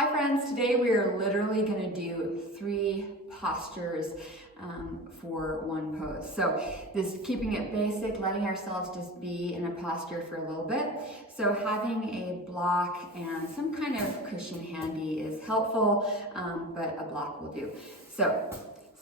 Hi friends, today we are literally going to do 3 postures for one pose. So this keeping it basic, letting ourselves just be in a posture for a little bit. So having a block and some kind of cushion handy is helpful, but a block will do. So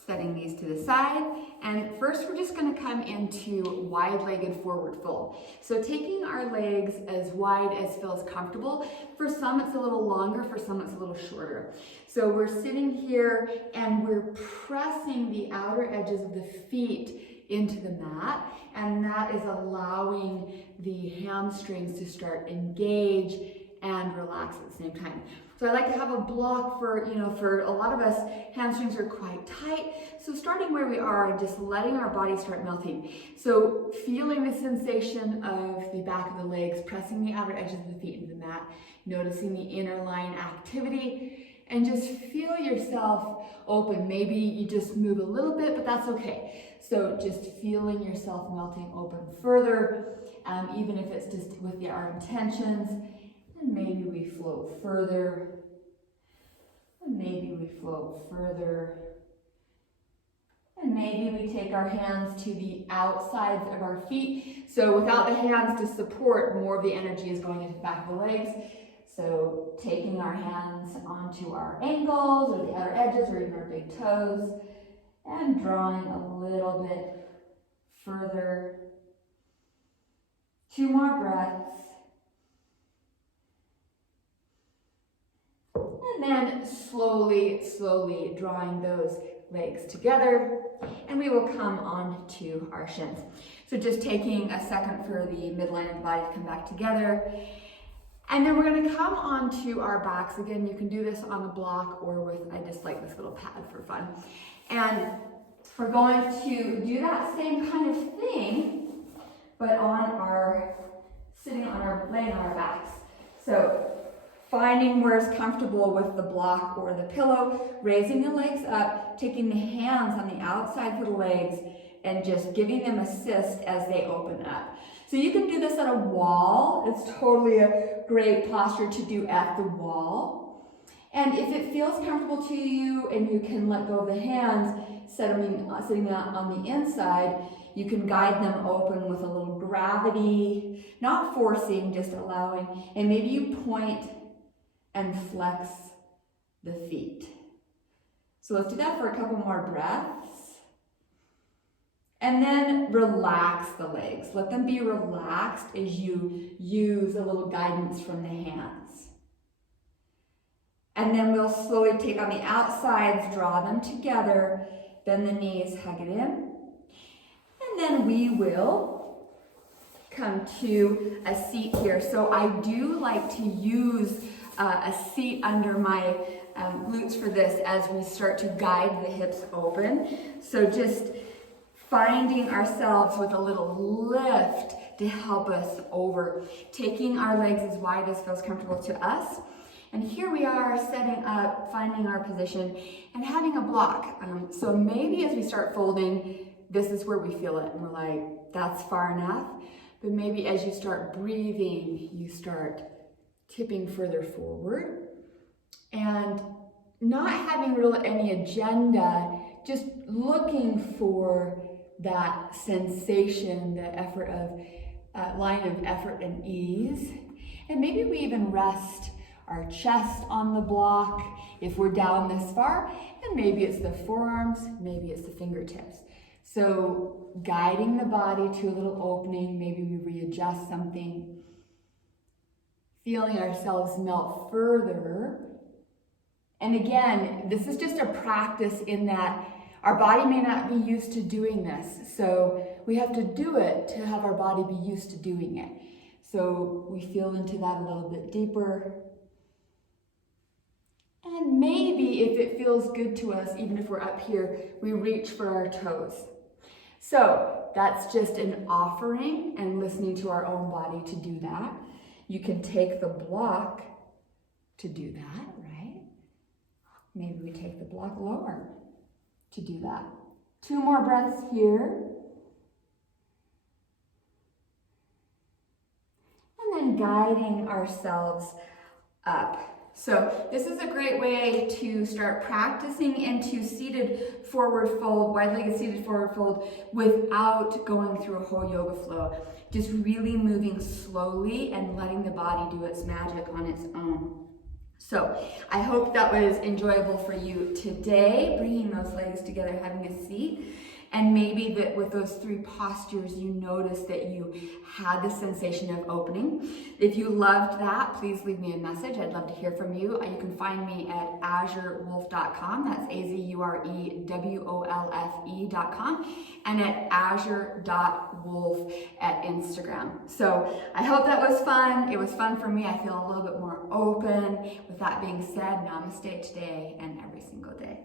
setting these to the side, and first we're just going to come into wide-legged forward fold. So taking our legs as wide as feels comfortable. For some it's a little longer, for some it's a little shorter. So we're sitting here and we're pressing the outer edges of the feet into the mat, and that is allowing the hamstrings to start engage and relax at the same time. So I like to have a block for, for a lot of us, hamstrings are quite tight. So starting where we are and just letting our body start melting. So feeling the sensation of the back of the legs, pressing the outer edges of the feet into the mat, noticing the inner line activity, and just feel yourself open. Maybe you just move a little bit, but that's okay. So just feeling yourself melting open further, even if it's just with our intentions. And maybe we float further, and maybe we float further, and maybe we take our hands to the outsides of our feet. So without the hands to support, more of the energy is going into the back of the legs. So taking our hands onto our ankles or the outer edges or even our big toes, and drawing a little bit further. 2 more breaths. And then slowly drawing those legs together, and we will come on to our shins. So just taking a second for the midline of the body to come back together. And then we're going to come onto our backs. Again, you can do this on the block or with, I just like this little pad for fun. And we're going to do that same kind of thing, but laying on our backs. So finding where it's comfortable with the block or the pillow, raising the legs up, taking the hands on the outside of the legs, and just giving them assist as they open up. So you can do this at a wall. It's totally a great posture to do at the wall. And if it feels comfortable to you and you can let go of the hands, sitting on the inside, you can guide them open with a little gravity, not forcing, just allowing. And maybe you point and flex the feet. So let's do that for a couple more breaths. And then relax the legs. Let them be relaxed as you use a little guidance from the hands. And then we'll slowly take on the outsides, draw them together, bend the knees, hug it in. And then we will come to a seat here. So I do like to use a seat under my glutes for this as we start to guide the hips open. So just finding ourselves with a little lift to help us over, taking our legs as wide as feels comfortable to us. And here we are setting up, finding our position and having a block. So maybe as we start folding, this is where we feel it and we're like, that's far enough. But maybe as you start breathing, you start tipping further forward and not having really any agenda, just looking for that sensation, the effort of line of effort and ease. And maybe we even rest our chest on the block if we're down this far, and maybe it's the forearms, maybe it's the fingertips. So guiding the body to a little opening, maybe we readjust something, feeling ourselves melt further. And again, this is just a practice in that our body may not be used to doing this. So we have to do it to have our body be used to doing it. So we feel into that a little bit deeper. And maybe if it feels good to us, even if we're up here, we reach for our toes. So that's just an offering and listening to our own body to do that. You can take the block to do that, right? Maybe we take the block lower to do that. 2 more breaths here. And then guiding ourselves up. So this is a great way to start practicing into seated forward fold, wide-legged seated forward fold without going through a whole yoga flow. Just really moving slowly and letting the body do its magic on its own. So I hope that was enjoyable for you today, bringing those legs together, having a seat. And maybe that with those 3 postures, you noticed that you had the sensation of opening. If you loved that, please leave me a message. I'd love to hear from you. You can find me at azurewolf.com. That's azurewolfe.com, and at azure.wolf at Instagram. So I hope that was fun. It was fun for me. I feel a little bit more open. With that being said, namaste today and every single day.